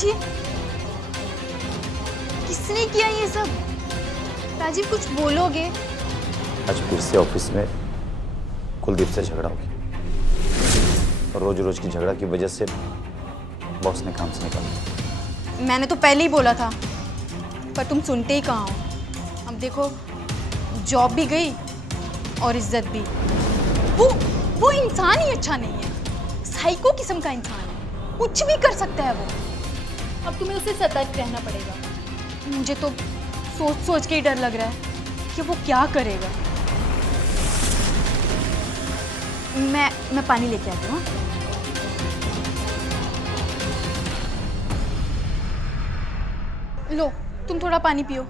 समझिए, किसने किया ये सब? राजीव कुछ बोलोगे? आज फिर से ऑफिस में कुलदीप से झगड़ा हो गया और रोज रोज की झगड़ा की वजह से बॉस ने काम से निकाला। मैंने तो पहले ही बोला था, पर तुम सुनते ही कहाँ हो। अब देखो, जॉब भी गई और इज्जत भी। वो इंसान ही अच्छा नहीं है, साइको किस्म का इंसान है, कुछ भी कर सकता है वो। अब तुम्हें उसे सतर्क रहना पड़ेगा। मुझे तो सोच सोच के ही डर लग रहा है कि वो क्या करेगा। मैं पानी लेके आती हूँ। लो, तुम थोड़ा पानी पियो।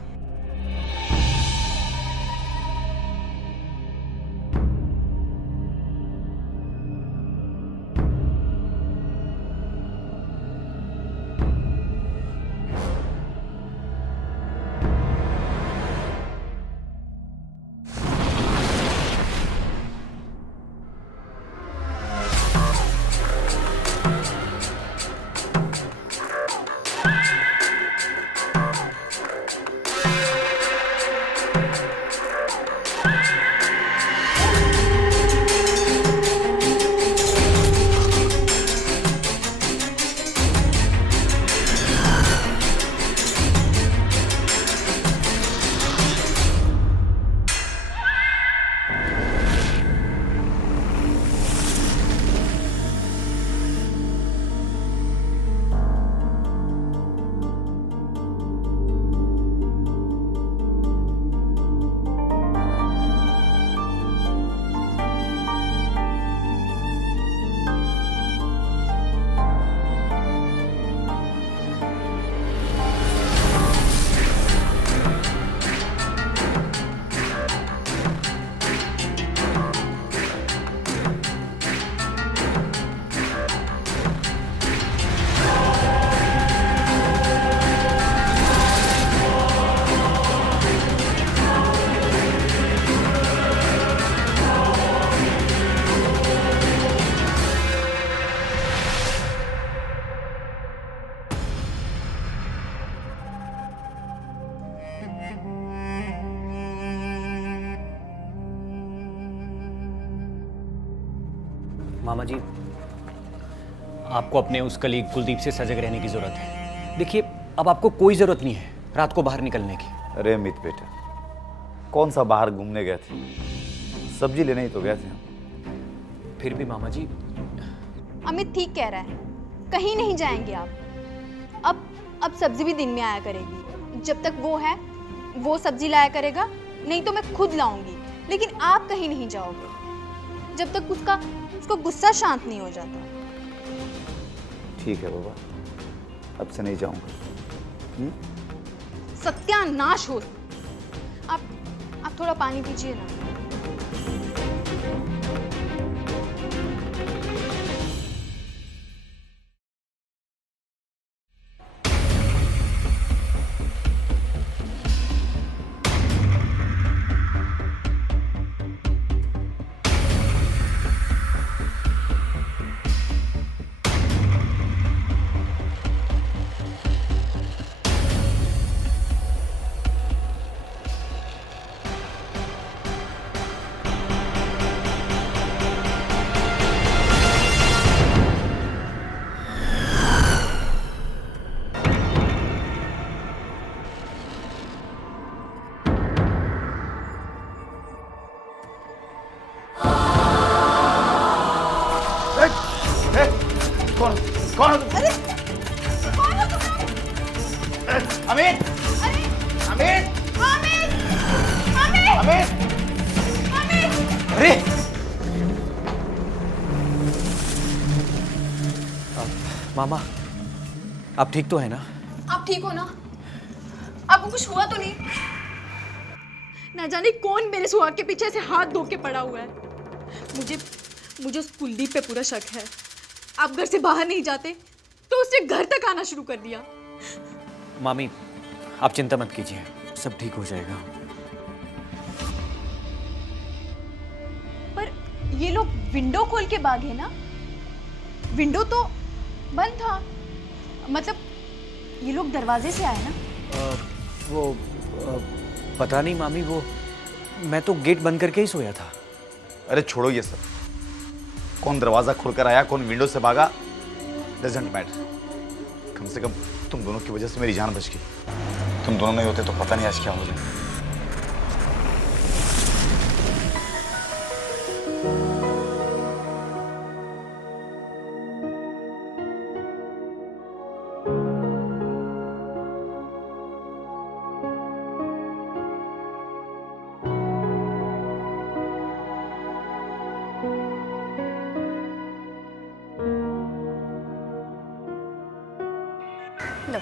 मामा जी, आपको अपने उस कलीग कुलदीप से सजग रहने की जरूरत है। देखिए, अब आपको कोई जरूरत नहीं है रात को बाहर निकलने की। अरे अमित बेटा, कौन सा बाहर घूमने गए थे? सब्जी लेने ही तो गए थे हम। फिर भी मामा जी। अमित ठीक कह रहा है, कहीं नहीं जाएंगे आप। अब सब्जी भी दिन में आया करेगी। जब तक वो है वो सब्जी लाया करेगा, नहीं तो मैं खुद लाऊंगी। लेकिन आप कहीं नहीं जाओगे जब तक उसका गुस्सा शांत नहीं हो जाता। ठीक है बाबा, अब से नहीं जाऊंगा। सत्यानाश हो। आप थोड़ा पानी पीजिए ना। कौन कौन? अरे कौन हो तुम? अमित! अरे अमित! अमित! अमित! अमित! अमित! अरे! मामा, आप ठीक तो है ना? आप ठीक हो ना? आपको कुछ हुआ तो नहीं? ना जाने कौन मेरे सुहाग के पीछे से हाथ धो के पड़ा हुआ है। मुझे उस कुलदीप पे पूरा शक है। आप घर से बाहर नहीं जाते तो उसने घर तक आना शुरू कर दिया। मामी, आप चिंता मत कीजिए, सब ठीक हो जाएगा। पर ये लोग विंडो खोल के भागे ना? विंडो तो बंद था, मतलब ये लोग दरवाजे से आए ना? वो पता नहीं मामी, वो मैं तो गेट बंद करके ही सोया था। अरे छोड़ो ये सब, कौन दरवाजा खोलकर आया, कौन विंडो से भागा, डजंट मैटर। कम से कम तुम दोनों की वजह से मेरी जान बच गई। तुम दोनों नहीं होते तो पता नहीं आज क्या हो जाए। लो।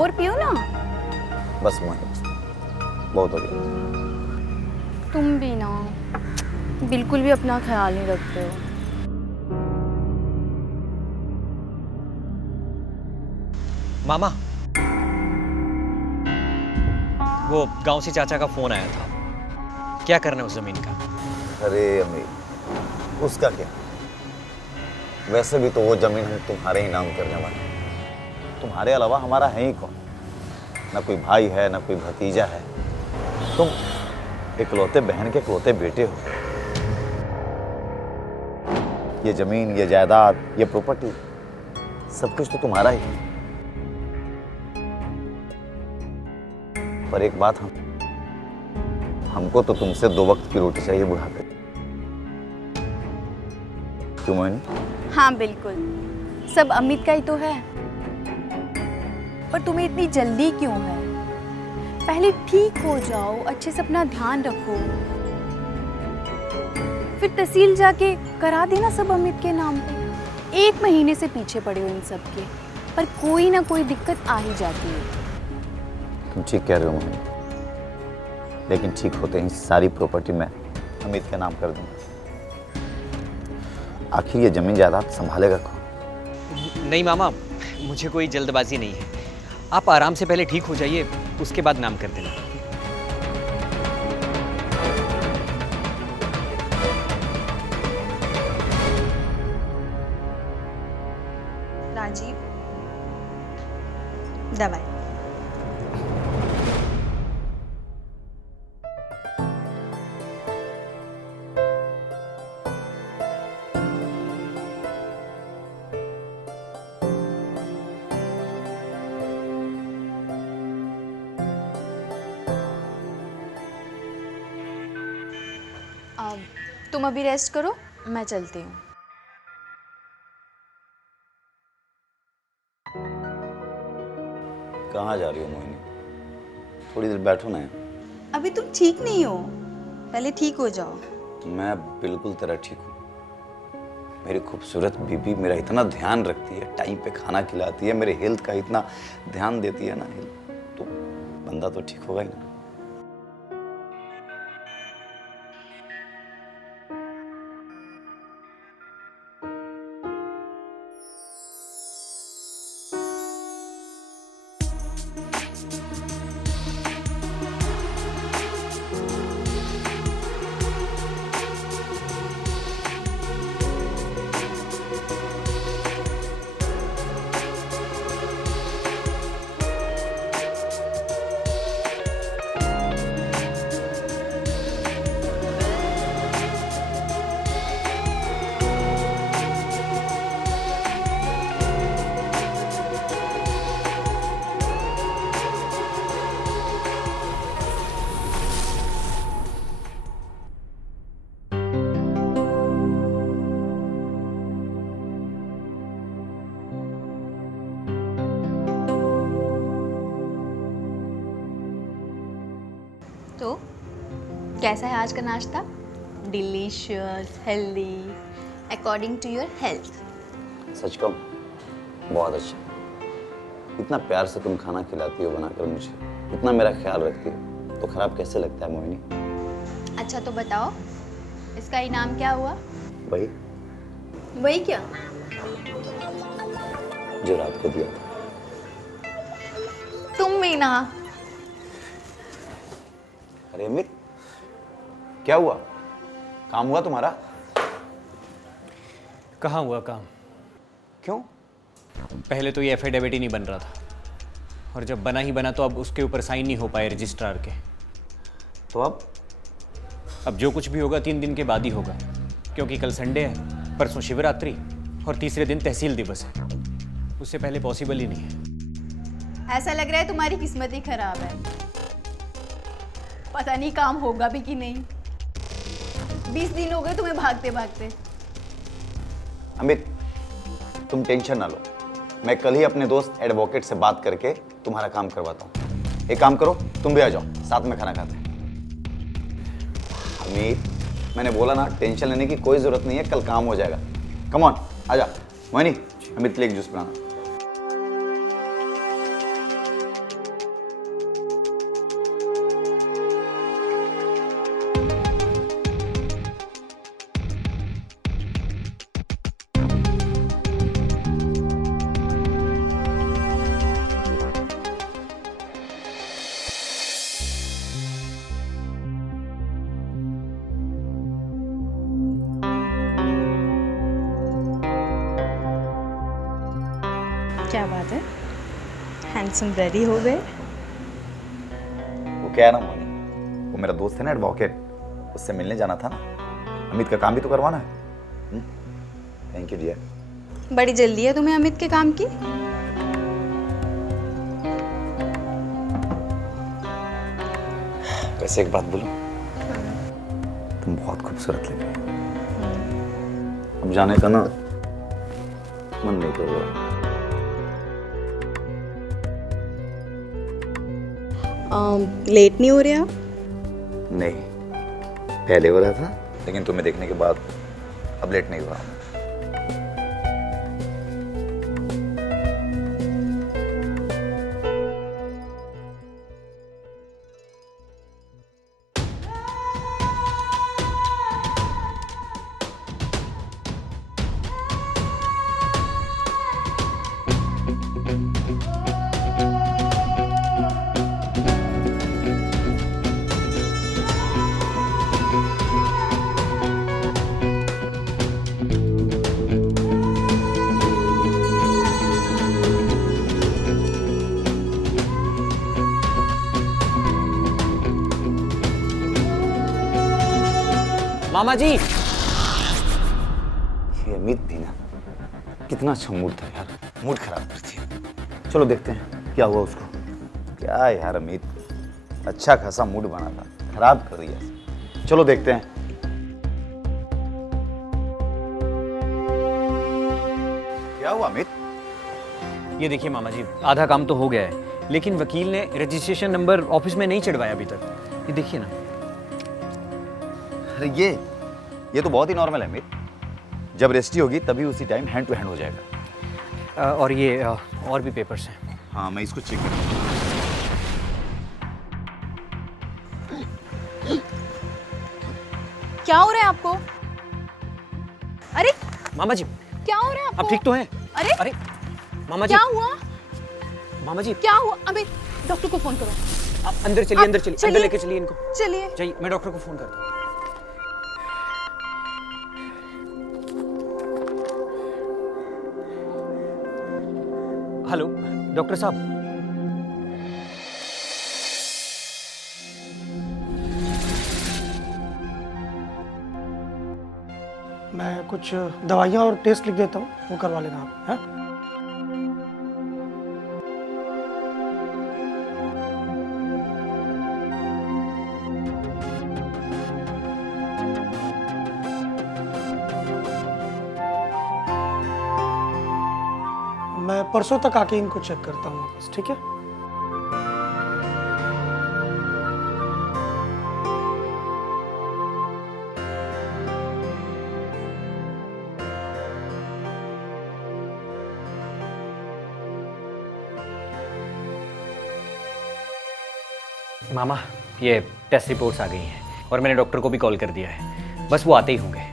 और पियो ना। बस मोहिनी, बहुत हो गया। तुम भी ना बिल्कुल भी अपना ख्याल नहीं रखते हो। मामा, वो गांव से चाचा का फोन आया था, क्या करना है उस जमीन का? अरे अमीर, उसका क्या? वैसे भी तो वो जमीन हम तुम्हारे ही नाम करने वाले। तुम्हारे अलावा हमारा है ही कौन? ना कोई भाई है, ना कोई भतीजा है। तुम इकलौते बहन के इकलौते बेटे हो। ये जमीन, ये जायदाद, ये प्रॉपर्टी, सब कुछ तो तुम्हारा ही है। पर एक बात, हमको तो तुमसे 2 वक्त की रोटी चाहिए बुढ़ापे। क्यों मोहिनी? हाँ बिल्कुल, सब अमित का ही तो है। पर तुम्हें इतनी जल्दी क्यों है? पहले ठीक हो जाओ, अच्छे से अपना ध्यान रखो, फिर तहसील जाके करा देना सब अमित के नाम पे। 1 महीने से पीछे पड़े हो इन सब के, पर कोई ना कोई दिक्कत आ ही जाती है। तुम ठीक कह रहे हो मोहिनी, लेकिन ठीक होते ही सारी प्रॉपर्टी मैं अमित के नाम कर दूंगा। आखिर ये जमीन जायदाद संभालेगा कौन? नहीं मामा, मुझे कोई जल्दबाजी नहीं है, आप आराम से पहले ठीक हो जाइए, उसके बाद नाम कर देना। राजीव, दवाई। तुम अभी रेस्ट करो, मैं चलती हूँ। कहाँ जा रही हो मोहिनी? थोड़ी देर बैठो ना। अभी तुम ठीक नहीं हो, पहले ठीक हो जाओ। मैं बिल्कुल तरह ठीक हूँ। मेरी खूबसूरत बीबी मेरा इतना ध्यान रखती है, टाइम पे खाना खिलाती है, मेरे हेल्थ का इतना ध्यान देती है ना, तो बंदा तो ठीक होगा ही ना। तो कैसा है आज का नाश्ता? Delicious, healthy, according to your health. सच कहूं, बहुत अच्छा। इतना प्यार से तुम खाना खिलाती हो बनाकर मुझे, इतना मेरा ख्याल रखती हो, तो खराब कैसे लगता है मोहिनी? अच्छा तो बताओ, इसका इनाम क्या हुआ? वही वही क्या? जो रात को दिया था। तुम भी ना। अरे अमित, क्या हुआ? काम हुआ तुम्हारा? कहाँ हुआ काम? क्यों? पहले तो ये एफिडेविट ही नहीं बन रहा था, और जब बना ही बना तो अब उसके ऊपर साइन नहीं हो पाए रजिस्ट्रार के। तो अब जो कुछ भी होगा 3 दिन के बाद ही होगा, क्योंकि कल संडे है, परसों शिवरात्रि और तीसरे दिन तहसील दिवस है। उससे पहले पॉसिबल ही नहीं है। ऐसा लग रहा है तुम्हारी किस्मत ही खराब है। पता नहीं काम होगा भी कि नहीं। 20 दिन हो गए तुम्हें भागते भागते। अमित, तुम टेंशन ना लो, मैं कल ही अपने दोस्त एडवोकेट से बात करके तुम्हारा काम करवाता हूँ। एक काम करो, तुम भी आ जाओ, साथ में खाना खाते हैं। अमित, मैंने बोला ना, टेंशन लेने की कोई जरूरत नहीं है, कल काम हो जाएगा। कम ऑन, आजा। मोहिनी, अमित के लिए एक जूस बनाना। क्या बात है, हैंडसम रेडी हो गए। वो क्या है ना मोहिनी, वो मेरा दोस्त है ना एडवोकेट, उससे मिलने जाना था ना। अमित का काम भी तो करवाना है। Thank you dear. बड़ी जल्दी है तुम्हें अमित के काम की। वैसे एक बात बोलूं, तुम बहुत खूबसूरत लग रही हो। अब जाने का ना मन नहीं कर रहा। लेट नहीं हो रहे आप? नहीं, पहले हो रहा था, लेकिन तुम्हें देखने के बाद अब लेट नहीं हुआ। मामा जी, ये अमित थी ना, कितना अच्छा मूड था यार, मूड खराब करती है। चलो देखते हैं क्या हुआ उसको। क्या यार अमित, अच्छा खासा मूड बना था, खराब कर दिया। चलो देखते हैं। क्या हुआ अमित? ये देखिए मामा जी, आधा काम तो हो गया है, लेकिन वकील ने रजिस्ट्रेशन नंबर ऑफिस में नहीं चढ़वाया अभी तक। ये देखिए ना। अरे ये तो बहुत ही नॉर्मल है अमित, जब रजिस्ट्री होगी तभी उसी टाइम हैंड टू हैंड हो जाएगा। और ये और भी पेपर्स हैं। हाँ, मैं इसको चेक करूँ। क्या हो रहा है आपको? अरे मामा जी, क्या हो रहा है आपको? आप ठीक तो हैं? अरे अरे मामा जी, क्या हुआ? मामा जी, क्या हुआ? अबे डॉक्टर को फोन करो। आप अंदर चलिए, अंदर चलिए, चलिए। अंदर लेके चलिए इनको। चलिए। चाहिए, मैं डॉक्टर को फोन करता हूँ। हेलो डॉक्टर साहब। मैं कुछ दवाइयाँ और टेस्ट लिख देता हूँ, वो करवा लेना आप, हैं? मैं परसों तक आके इनको चेक करता हूँ वापस, ठीक है? मामा, ये टेस्ट रिपोर्ट्स आ गई हैं और मैंने डॉक्टर को भी कॉल कर दिया है, बस वो आते ही होंगे।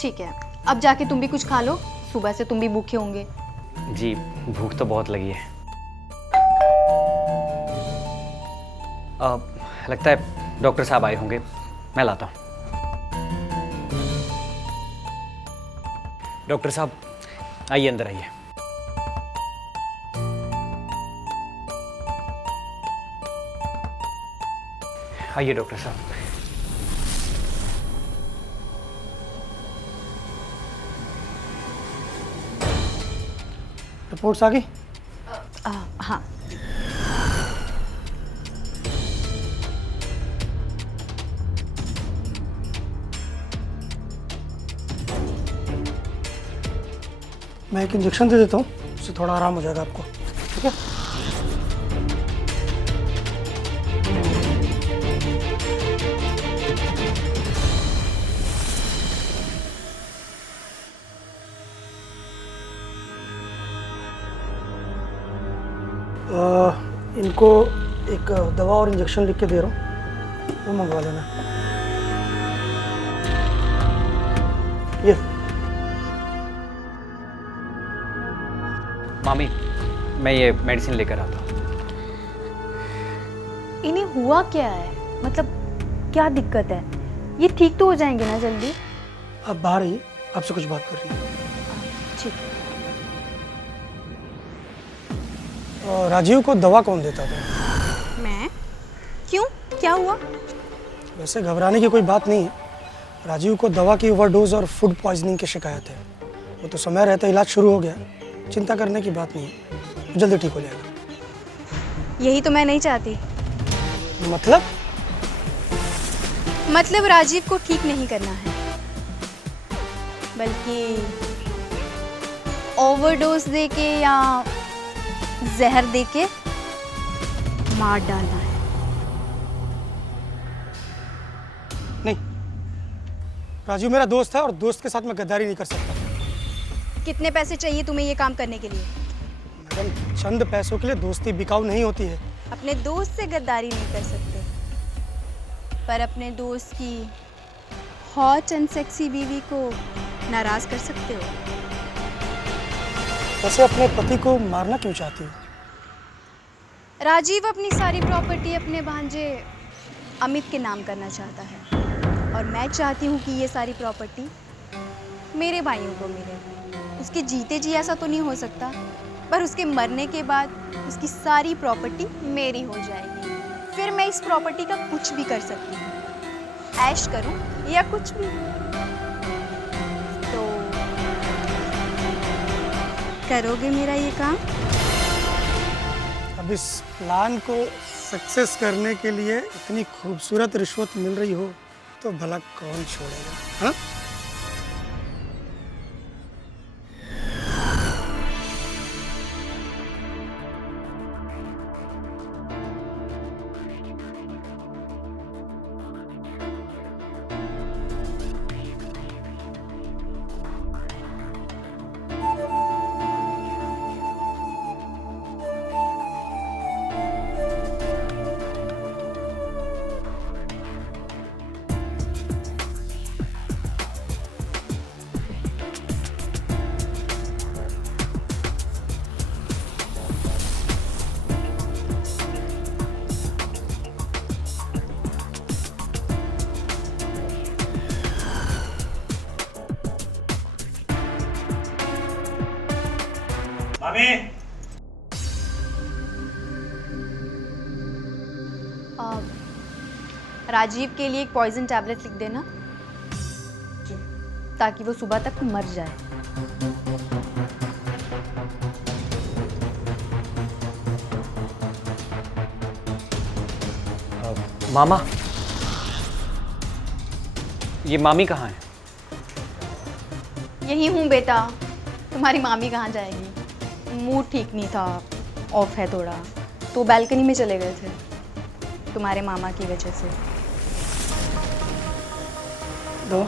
ठीक है, अब जाके तुम भी कुछ खा लो, सुबह से तुम भी भूखे होंगे। जी, भूख तो बहुत लगी है। लगता है डॉक्टर साहब आए होंगे, मैं लाता हूँ। डॉक्टर साहब आइए, अंदर आइए। आइए डॉक्टर साहब। रिपोर्ट्स आ गई? हाँ। मैं एक इंजेक्शन दे देता हूँ, उससे थोड़ा आराम हो जाएगा आपको, ठीक है? इनको एक दवा और इंजेक्शन लिख के दे रहा हूँ, वो मंगवा लेना। ये मामी, मैं ये मेडिसिन लेकर आता हूँ। इन्हें हुआ क्या है, मतलब क्या दिक्कत है? ये ठीक तो हो जाएंगे ना जल्दी? आप बाहर आइए, आपसे कुछ बात कर रही है। ठीक। राजीव को दवा कौन देता था? मैं? क्यों, क्या हुआ? वैसे घबराने की कोई बात नहीं है। राजीव को दवा की ओवरडोज और फूड पॉइजनिंग की शिकायत है। वो तो समय रहते इलाज शुरू हो गया, चिंता करने की बात नहीं है, जल्दी ठीक हो जाएगा। यही तो मैं नहीं चाहती। मतलब राजीव को ठीक नहीं करना है, बल्कि ओवरडोज देके या जहर देके मार डालना है। नहीं, राजीव मेरा दोस्त है और दोस्त के साथ मैं गद्दारी नहीं कर सकता। कितने पैसे चाहिए तुम्हें ये काम करने के लिए? मैडम, चंद पैसों के लिए दोस्ती बिकाऊ नहीं होती है। अपने दोस्त से गद्दारी नहीं कर सकते, पर अपने दोस्त की हॉट एंड सेक्सी बीवी को नाराज कर सकते हो। वैसे अपने पति को मारना क्यों चाहती हो? राजीव अपनी सारी प्रॉपर्टी अपने भांजे अमित के नाम करना चाहता है, और मैं चाहती हूँ कि ये सारी प्रॉपर्टी मेरे भाइयों को मिले। उसके जीते जी ऐसा तो नहीं हो सकता, पर उसके मरने के बाद उसकी सारी प्रॉपर्टी मेरी हो जाएगी। फिर मैं इस प्रॉपर्टी का कुछ भी कर सकती हूँ, ऐश करूँ या कुछ भी। तो करोगे मेरा ये काम? अब इस प्लान को सक्सेस करने के लिए इतनी खूबसूरत रिश्वत मिल रही हो तो भला कौन छोड़ेगा? हाँ? राजीव के लिए एक पॉइजन टैबलेट लिख देना, ताकि वो सुबह तक मर जाए। मामा, ये मामी कहाँ है? यही हूँ बेटा। तुम्हारी मामी कहाँ जाएगी? मूड ठीक नहीं था, ऑफ है थोड़ा, तो बालकनी में चले गए थे तुम्हारे मामा की वजह से। दो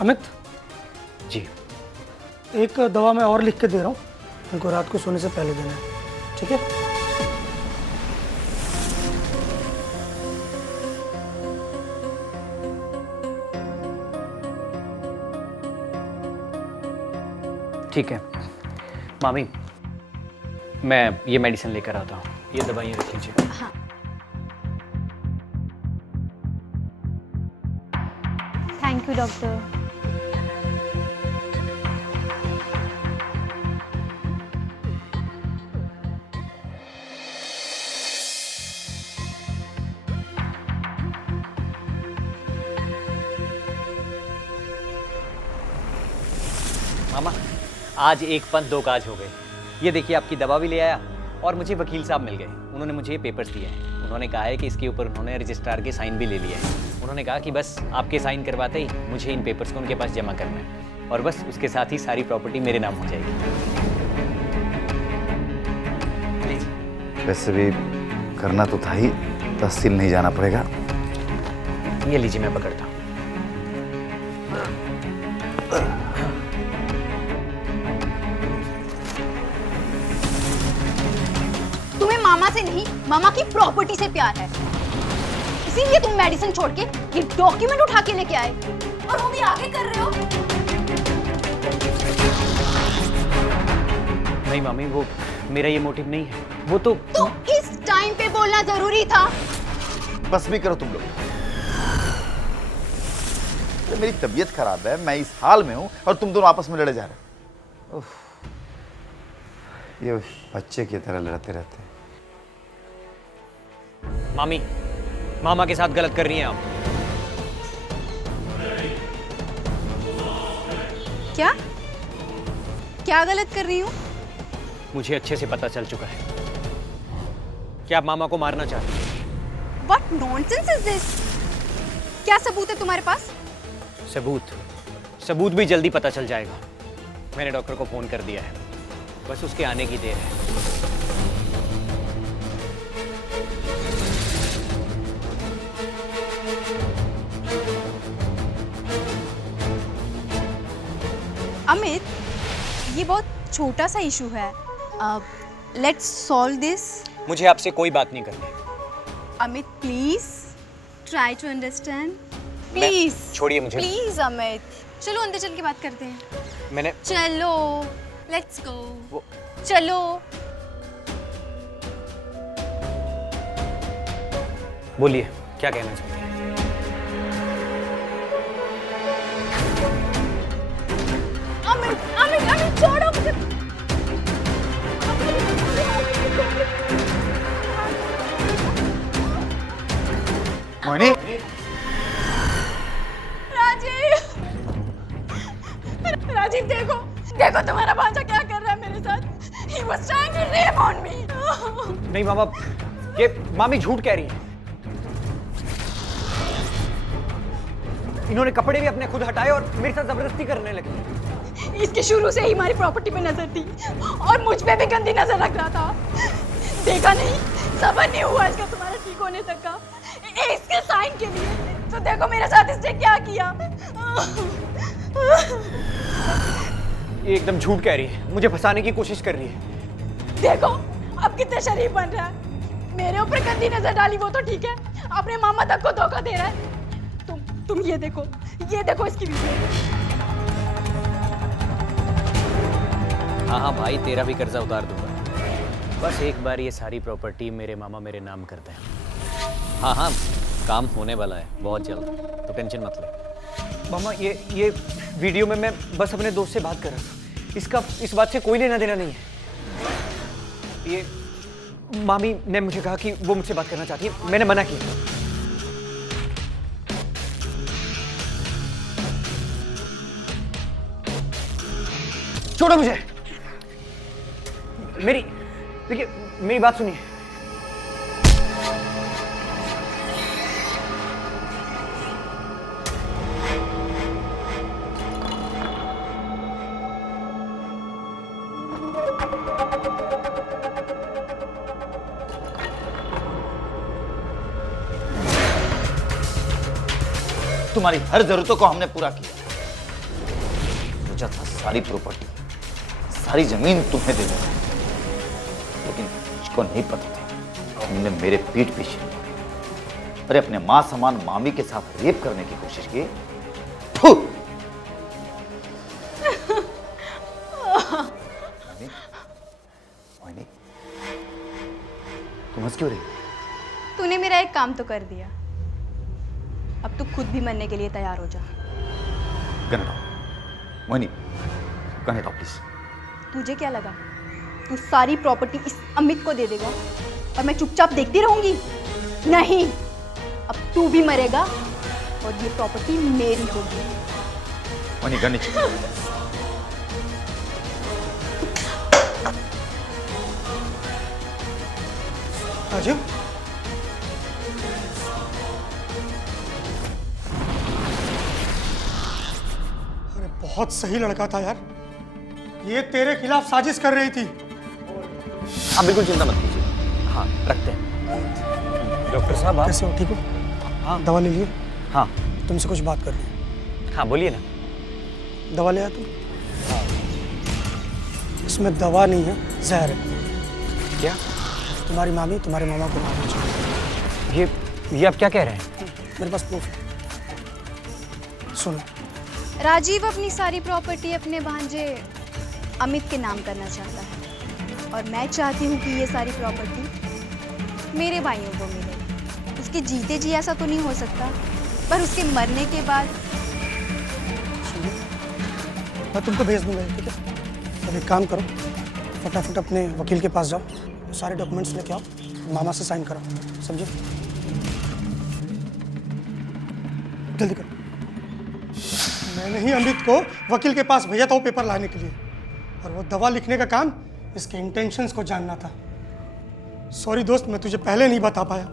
अमित जी। एक दवा मैं और लिख के दे रहा हूँ, इनको रात को सोने से पहले देना है, ठीक है? ठीक है मामी, मैं ये मेडिसिन लेकर आता हूँ, ये दवाइयाँ रख लीजिए। हाँ। Thank you doctor. मामा, आज एक पंथ दो काज हो गए। ये देखिए आपकी दवा भी ले आया और मुझे वकील साहब मिल गए। उन्होंने मुझे ये पेपर्स दिए हैं। उन्होंने कहा है कि इसके ऊपर उन्होंने रजिस्ट्रार के साइन भी ले लिए हैं। उन्होंने कहा कि बस आपके साइन करवाते ही मुझे इन पेपर्स को उनके पास जमा करना है और बस उसके साथ ही सारी प्रॉपर्टी मेरे नाम हो जाएगी। लीजिए। वैसे भी करना तो था ही, तहसील नहीं जाना पड़ेगा। ये लीजिए, मैं पकड़ता हूँ। तुम्हें मामा से नहीं, मामा की प्रॉपर्टी से प्यार है, इसीलिए तुम मेडिसिन छोड़ के ये डॉक्यूमेंट उठा के लेके आए और वो भी आगे कर रहे हो। नहीं मामी, वो मेरा ये मोटिव नहीं है। वो तो इस टाइम पे बोलना जरूरी था। बस भी करो तुम लोग। अरे मेरी तबीयत खराब है, मैं इस हाल में हूं और तुम दोनों आपस में लड़े जा रहे हो। ये बच्चे की तरह लड़ते रहते हैं। मामी, मामा के साथ गलत कर रही हैं आप। क्या क्या गलत कर रही हूँ? मुझे अच्छे से पता चल चुका है कि आप मामा को मारना चाहती हैं। What nonsense is this? क्या सबूत है तुम्हारे पास? सबूत भी जल्दी पता चल जाएगा। मैंने डॉक्टर को फोन कर दिया है, बस उसके आने की देर है। अमित, ये बहुत छोटा सा इशू है। Let's solve this. मुझे आपसे कोई बात नहीं करनी। Amit please try to understand please. छोड़िए मुझे। प्लीज अमित, चलो अंदर चल के बात करते हैं। मैंने चलो लेट्स गो। चलो। बोलिए, क्या कहना चाहते हैं? अमित अमित अमित छोड़ो मुझे। मोहिनी, राजीव देखो देखो तुम्हारा भांजा क्या कर रहा है मेरे साथ। He was trying to rape on me. नहीं मामा, ये मामी झूठ कह रही है। इन्होंने कपड़े भी अपने खुद हटाए और मेरे साथ जबरदस्ती करने लगे। इसकी शुरू से ही हमारी प्रॉपर्टी पे नजर थी और मुझ पे भी गंदी नजर रख रहा था। देखा नहीं, सबर नहीं हुआ इसका तुम्हारा ठीक होने तक का। इसके साइन के लिए तो देखो मेरे साथ इसने क्या किया। ये एकदम झूठ कह रही है, मुझे फंसाने की कोशिश कर रही है। देखो अब कितना शरीफ बन रहा है। मेरे ऊपर गंदी नजर डाली वो तो ठीक है, अपने मामा तक को धोखा दे रहा है। तुम ये देखो इसकी वीडियो। हाँ भाई, तेरा भी कर्जा उतार दूंगा। बस एक बार ये सारी प्रॉपर्टी मेरे मामा मेरे नाम करते हैं। हाँ, काम होने वाला है बहुत जल्द, तो टेंशन मत ले। मामा, ये वीडियो में मैं बस अपने दोस्त से बात कर रहा था। इस बात से कोई लेना देना नहीं है। ये मामी ने मुझे कहा कि वो मुझसे बात करना चाहती है, मैंने मना किया। छोड़ो मुझे। मेरी बात सुनिए। तुम्हारी हर जरूरतों को हमने पूरा किया। सोचा था सारी प्रॉपर्टी, सारी जमीन तुम्हें दे दूंगा, लेकिन मुझको नहीं पता था तुमने मेरे पीठ पीछे अरे अपने मां समान मामी के साथ रेप करने की कोशिश की। काम तो कर दिया, अब तू खुद भी मरने के लिए तैयार हो जा। गन हटाओ मोहिनी, गन हटाओ प्लीज। तुझे क्या लगा तू सारी प्रॉपर्टी इस अमित को दे देगा और मैं चुपचाप देखती रहूंगी? नहीं, अब तू भी मरेगा और ये प्रॉपर्टी मेरी होगी। मोहिनी गन नीचे। राजीव, अरे बहुत सही लड़का था यार, ये तेरे खिलाफ साजिश कर रही थी। आप बिल्कुल चिंता मत कीजिए। हाँ रखते हैं। डॉक्टर साहब आप? कैसे हो, ठीक हो? हाँ दवा ले लिए? हाँ तुमसे कुछ बात करनी है। हाँ बोलिए ना। दवा ले आया तुम? इसमें दवा नहीं है, जहर है। क्या? तुम्हारी मामी तुम्हारे मामा को मारना चाहिए। ये आप क्या कह रहे हैं? मेरे पास प्रूफ है, सुनो। राजीव अपनी सारी प्रॉपर्टी अपने भांजे अमित के नाम करना चाहता है और मैं चाहती हूँ कि ये सारी प्रॉपर्टी मेरे भाइयों को मिले। उसके जीते जी ऐसा तो नहीं हो सकता, पर उसके मरने के बाद। सुनो, मैं तुमको भेज दूंगा, ठीक है? अब एक काम करो, फटाफट अपने वकील के पास जाओ, सारे डॉक्यूमेंट्स लेके आओ, मामा से साइन कराओ, समझे? जल्दी करो। मैंने ही अमित को वकील के पास भेजा था वो पेपर लाने के लिए, और वो दवा लिखने का काम इसके इंटेंशंस को जानना था। सॉरी दोस्त, मैं तुझे पहले नहीं बता पाया,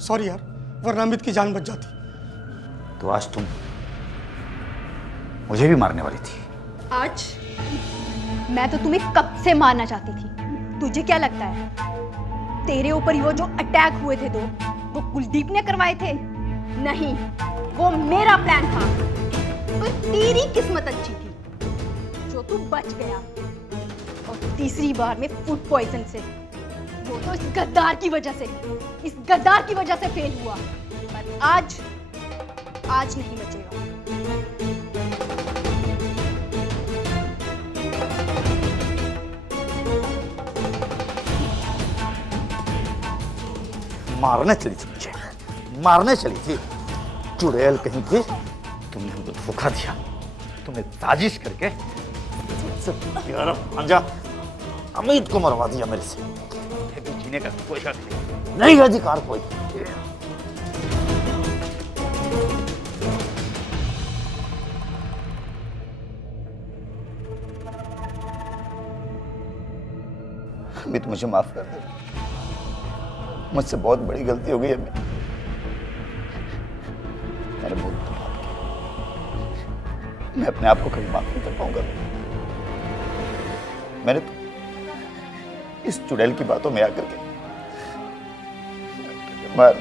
सॉरी यार, वरना अमित की जान बच जाती। तो आज तुम मुझे भी मारने वाली थी। आज मैं तो तुम्हें कब से मारना चाहती थी। तुझे क्या लगता है तेरे ऊपर वो जो अटैक हुए थे दो, वो कुलदीप ने करवाए थे? नहीं, वो मेरा प्लान था। पर तेरी किस्मत अच्छी थी जो तू बच गया, और तीसरी बार में फूड पॉइजन से। वो तो इस गद्दार की वजह से फेल हुआ, पर आज नहीं बचेगा। मारने चली थी मुझे, मारने चली थी। चुड़ैल कहीं की, तुमने मुझे धोखा दिया, तुमने साजिश करके सबसे प्यारा भांजा अमित को मरवा दिया मेरे से। मुझे भी जीने का कोई हक नहीं, अधिकार कोई। अमित मुझे माफ कर दे, मुझसे बहुत बड़ी गलती हो गई है। मैंने बहुत पाप किया। मैं अपने आप को कभी माफ नहीं कर पाऊंगा। मैंने तो इस चुड़ैल की बातों में आकर के मार